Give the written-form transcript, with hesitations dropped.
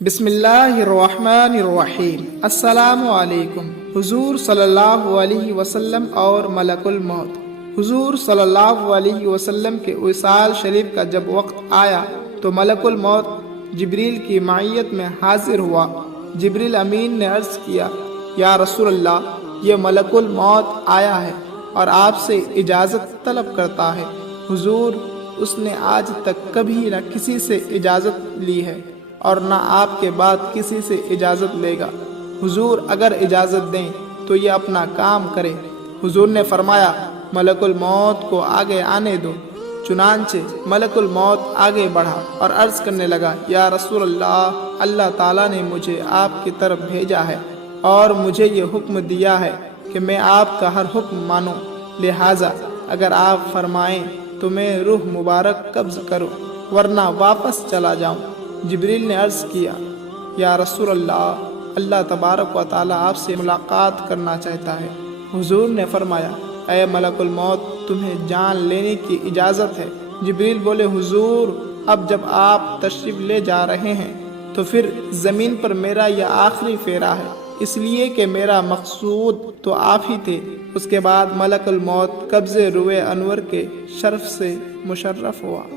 بسم اللہ الرحمن الرحیم۔ السلام علیکم۔ حضور صلی اللہ علیہ وسلم اور ملک الموت۔ حضور صلی اللہ علیہ وسلم کے وصال شریف کا جب وقت آیا تو ملک الموت جبریل کی معیت میں حاضر ہوا۔ جبریل امین نے عرض کیا، یا رسول اللہ، یہ ملک الموت آیا ہے اور آپ سے اجازت طلب کرتا ہے۔ حضور، اس نے آج تک کبھی نہ کسی سے اجازت لی ہے اور نہ آپ کے بعد کسی سے اجازت لے گا۔ حضور اگر اجازت دیں تو یہ اپنا کام کرے۔ حضور نے فرمایا، ملک الموت کو آگے آنے دو۔ چنانچہ ملک الموت آگے بڑھا اور عرض کرنے لگا، یا رسول اللہ، اللہ تعالیٰ نے مجھے آپ کی طرف بھیجا ہے اور مجھے یہ حکم دیا ہے کہ میں آپ کا ہر حکم مانوں، لہٰذا اگر آپ فرمائیں تو میں روح مبارک قبض کروں ورنہ واپس چلا جاؤں۔ جبریل نے عرض کیا، یا رسول اللہ، اللہ تبارک و تعالیٰ آپ سے ملاقات کرنا چاہتا ہے۔ حضور نے فرمایا، اے ملک الموت، تمہیں جان لینے کی اجازت ہے۔ جبریل بولے، حضور، اب جب آپ تشریف لے جا رہے ہیں تو پھر زمین پر میرا یہ آخری پھیرا ہے، اس لیے کہ میرا مقصود تو آپ ہی تھے۔ اس کے بعد ملک الموت قبض روح انور کے شرف سے مشرف ہوا۔